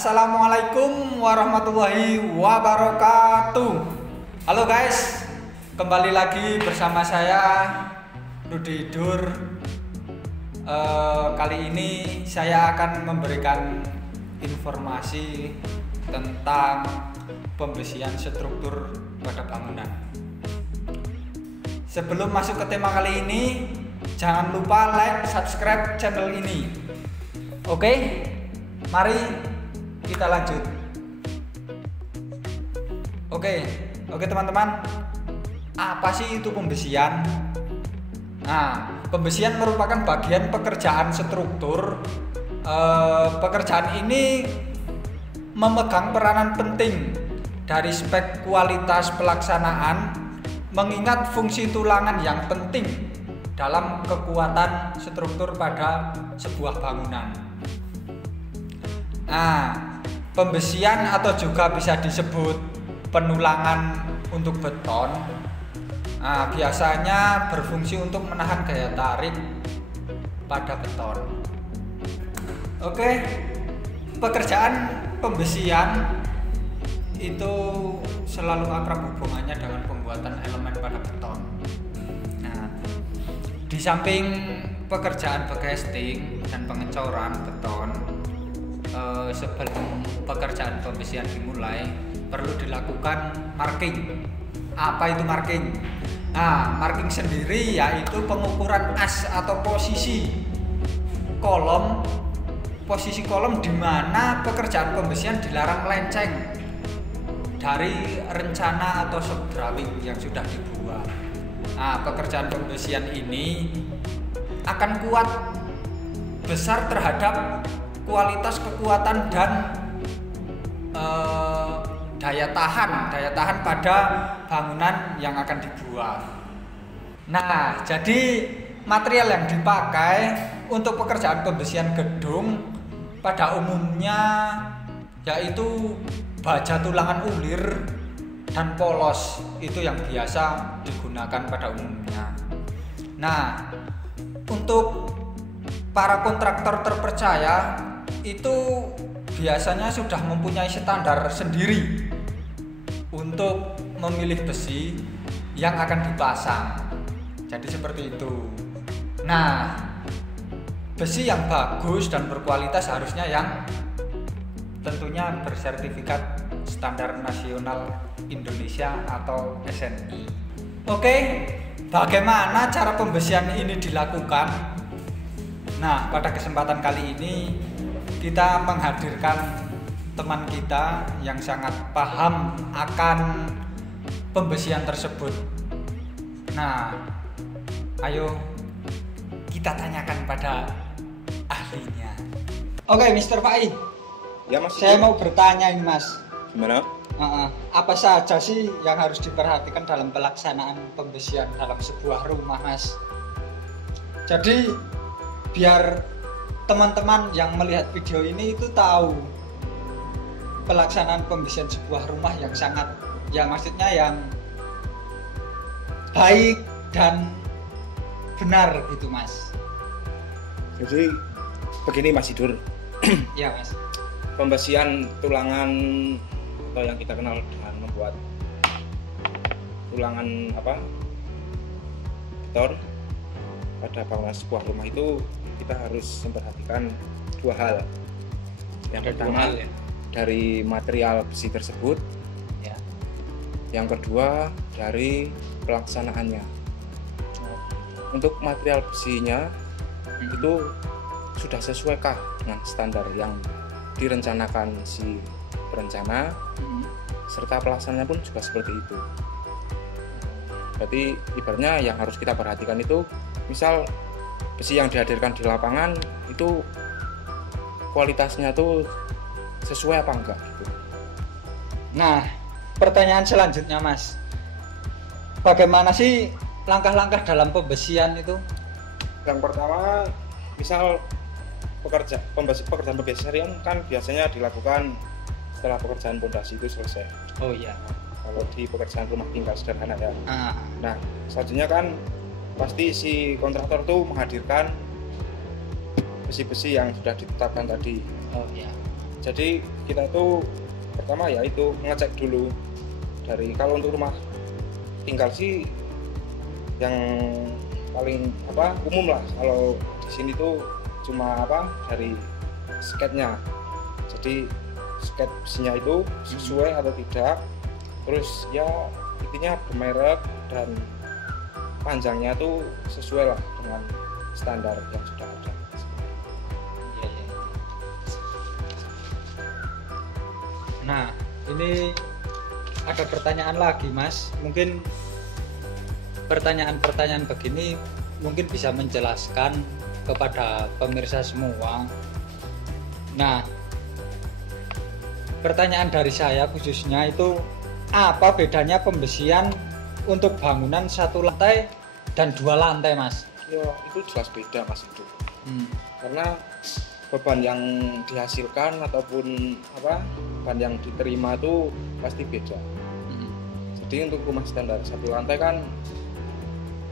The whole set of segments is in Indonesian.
Assalamualaikum warahmatullahi wabarakatuh. Halo guys, kembali lagi bersama saya Rudi Dur. Kali ini saya akan memberikan informasi tentang pembersihan struktur pada bangunan. Sebelum masuk ke tema kali ini, jangan lupa like, subscribe channel ini. Oke, mari kita lanjut. Oke teman-teman, apa sih itu pembersihan? Nah, pembersihan merupakan bagian pekerjaan struktur. Pekerjaan ini memegang peranan penting dari aspek kualitas pelaksanaan, mengingat fungsi tulangan yang penting dalam kekuatan struktur pada sebuah bangunan. Nah, pembersihan atau juga bisa disebut penulangan untuk beton, biasanya berfungsi untuk menahan gaya tarik pada beton. Oke, pekerjaan pembersihan itu selalu akrab hubungannya dengan pembuatan elemen pada beton. Nah, di samping pekerjaan backcasting dan pengecoran beton, sebelum pekerjaan pembersihan dimulai perlu dilakukan marking. Apa itu marking? Nah, marking sendiri yaitu pengukuran as atau posisi kolom di mana pekerjaan pembersihan dilarang melenceng dari rencana atau subdrawing yang sudah dibuat. Nah, pekerjaan pembersihan ini akan kuat besar terhadap kualitas, kekuatan, dan daya tahan pada bangunan yang akan dibuat. Nah, jadi material yang dipakai untuk pekerjaan pembersihan gedung pada umumnya yaitu baja tulangan ulir dan polos, itu yang biasa digunakan pada umumnya. Nah, untuk para kontraktor terpercaya itu biasanya sudah mempunyai standar sendiri untuk memilih besi yang akan dipasang. Jadi seperti itu. Nah, besi yang bagus dan berkualitas harusnya yang tentunya bersertifikat standar nasional Indonesia atau SNI. Oke, bagaimana cara pembersihan ini dilakukan? Nah, pada kesempatan kali ini kita menghadirkan teman kita yang sangat paham akan pembersihan tersebut. Nah, ayo kita tanyakan pada ahlinya. Oke, Mr. Pai. Ya, Mas. Saya mau bertanya ini, Mas. Gimana? Apa saja sih yang harus diperhatikan dalam pelaksanaan pembersihan dalam sebuah rumah, Mas? Jadi biar teman-teman yang melihat video ini itu tahu pelaksanaan pembersihan sebuah rumah yang sangat, ya maksudnya yang baik dan benar gitu, Mas. Jadi begini, Mas Idur. Ya, Mas. Pembersihan tulangan atau yang kita kenal dengan membuat tulangan beton pada bangunan sebuah rumah itu kita harus memperhatikan dua hal. Yang pertama dari material besi tersebut, ya. Yang kedua dari pelaksanaannya. Untuk material besinya itu sudah sesuaikah dengan standar yang direncanakan si perencana, serta pelaksananya pun juga seperti itu. Berarti ibaratnya yang harus kita perhatikan itu, misal besi yang dihadirkan di lapangan itu kualitasnya tuh sesuai apa enggak gitu. Nah, pertanyaan selanjutnya, Mas, bagaimana sih langkah-langkah dalam pembersihan itu? Yang pertama, misal pekerjaan pembersihan kan biasanya dilakukan setelah pekerjaan pondasi itu selesai. Oh iya. Kalau di pekerjaan rumah tinggal sederhana ya. Nah, selanjutnya kan pasti si kontraktor tuh menghadirkan besi-besi yang sudah ditetapkan tadi. Oh iya. Jadi kita itu pertama ya itu mengecek dulu dari, kalau untuk rumah tinggal sih yang paling umum lah, kalau di sini tuh cuma dari sketnya. Jadi sket besinya itu sesuai atau tidak, terus ya intinya bermerek dan panjangnya tuh sesuai lah dengan standar yang sudah ada. Iya, iya. Nah, ini ada pertanyaan lagi, Mas. Mungkin pertanyaan-pertanyaan begini mungkin bisa menjelaskan kepada pemirsa semua. Nah, pertanyaan dari saya khususnya itu, apa bedanya pembesian untuk bangunan 1 lantai dan 2 lantai, Mas? Ya itu jelas beda, Mas, itu. Karena beban yang dihasilkan ataupun beban yang diterima itu pasti beda. Jadi untuk rumah standar 1 lantai kan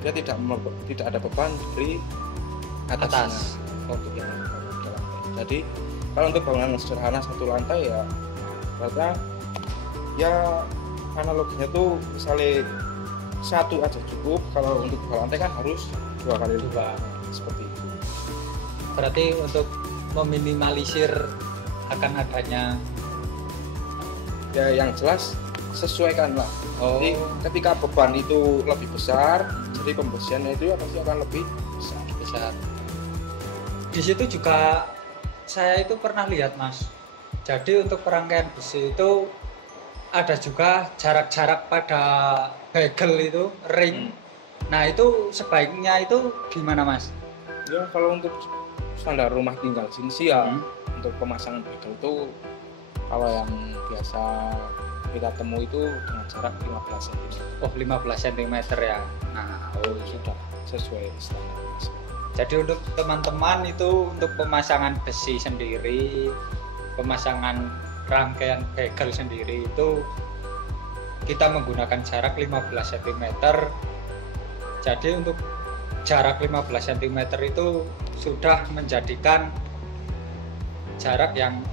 dia tidak ada beban dari atas. Untuk yang lantai. Jadi kalau untuk bangunan sederhana 1 lantai ya karena ya analoginya tuh misalnya 1 aja cukup, kalau untuk 2 lantai kan harus 2 kali 2 seperti itu. Berarti untuk meminimalisir akan adanya ya yang jelas sesuaikan lah. Jadi ketika beban itu lebih besar, jadi pembesiannya itu pasti akan lebih besar. Di situ juga saya itu pernah lihat, Mas. Jadi untuk perangkaian besi itu ada juga jarak-jarak pada bagel itu, ring. Nah itu sebaiknya itu gimana, Mas? Ya kalau untuk standar rumah tinggal sini sih ya untuk pemasangan bagel itu kalau yang biasa kita temui itu dengan jarak 15 cm. Oh, 15 cm ya. Nah, sudah sesuai standar. Jadi untuk teman-teman itu untuk pemasangan besi sendiri, pemasangan rangkaian bagel sendiri itu kita menggunakan jarak 15 cm. Jadi untuk jarak 15 cm itu sudah menjadikan jarak yang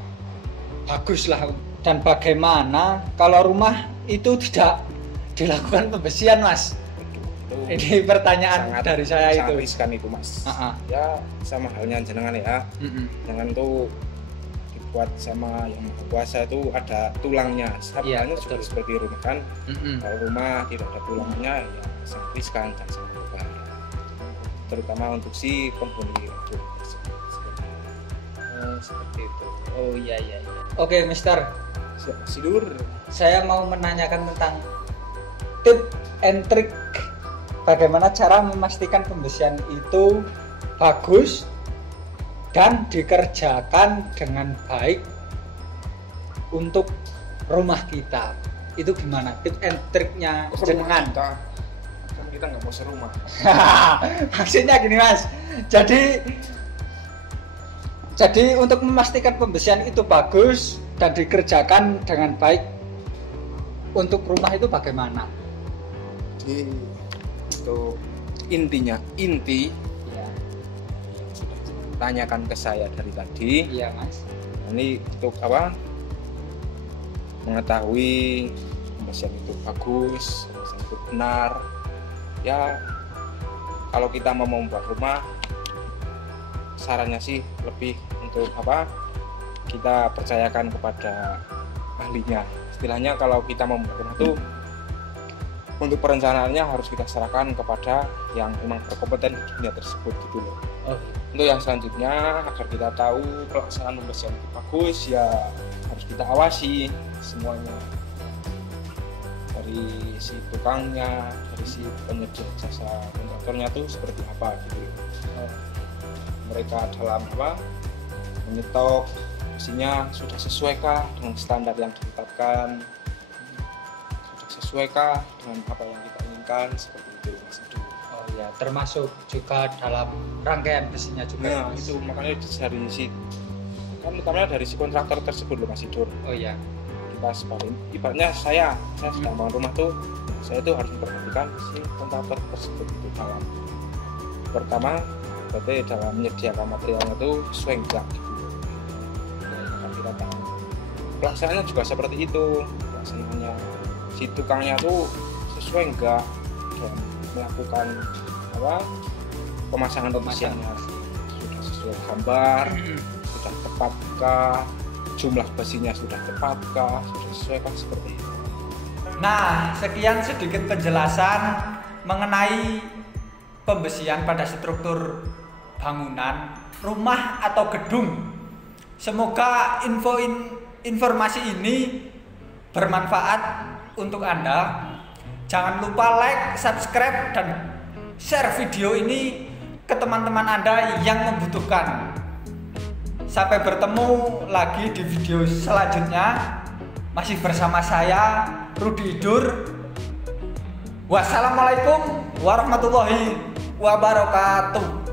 bagus lah. Dan bagaimana kalau rumah itu tidak dilakukan pembesian, Mas? Ini pertanyaan dari saya itu. Sangat riskan itu, Mas. Ya sama halnya jenengan ya. Jangan tuh dibuat sama yang Maha Kuasa itu ada tulangnya. Sebenarnya juga seperti rumah kan. Kalau rumah tidak ada tulangnya ya sangat riskan dan sangat berbahaya. Terutama untuk si penghuni rumah seperti itu. Oh iya. Oke, Mister. Sidur. Saya mau menanyakan tentang tip and trick bagaimana cara memastikan pembesian itu bagus dan dikerjakan dengan baik untuk rumah kita. Itu gimana? Tip and tricknya jenengan? Kita nggak mau serumah. Maksudnya gini, Mas. Jadi untuk memastikan pembesian itu bagus dan dikerjakan dengan baik untuk rumah itu bagaimana? Jadi itu inti ya. Sudah tanyakan ke saya dari tadi. Iya, Mas. Ini untuk mengetahui pembesian itu bagus, pembesian itu benar. Ya kalau kita mau membuat rumah, sarannya sih lebih untuk kita percayakan kepada ahlinya. Istilahnya kalau kita membuat rumah itu untuk perencanaannya harus kita serahkan kepada yang memang berkompeten di dunia tersebut gitu loh. Untuk yang selanjutnya agar kita tahu pelaksanaan pembesian itu bagus ya harus kita awasi semuanya, dari si tukangnya, dari si penyedia jasa kontraktornya tuh seperti apa gitu. Mereka dalam menyetok besinya sudah sesuaikah dengan standar yang ditetapkan, sudah sesuaikah dengan apa yang kita inginkan, seperti itu, Mas. Oh ya, termasuk juga dalam rangkaian besinya juga. Nah, itu makanya dari si dari si kontraktor tersebut loh, Mas Idur. Oh iya. Kita sebarin, ibaratnya saya sedang bangun rumah tuh, saya tuh harus memperhatikan si kontraktor tersebut itu dalam pertama berarti dalam menyediakan materialnya tuh sesuai enggak gitu. Kita tahu pelaksanaannya juga seperti itu. Pelaksanaannya si tukangnya tuh sesuai enggak dalam melakukan pemasangan pembesiannya, sudah sesuai gambar, sudah tepatkah, jumlah besinya sudah tepatkah, sudah sesuai kan, seperti itu. Nah, sekian sedikit penjelasan mengenai pembesian pada struktur bangunan, rumah atau gedung. Semoga informasi ini bermanfaat untuk Anda. Jangan lupa like, subscribe, dan share video ini ke teman-teman Anda yang membutuhkan. Sampai bertemu lagi di video selanjutnya. Masih bersama saya, Rudi Dur. Wassalamualaikum warahmatullahi wabarakatuh.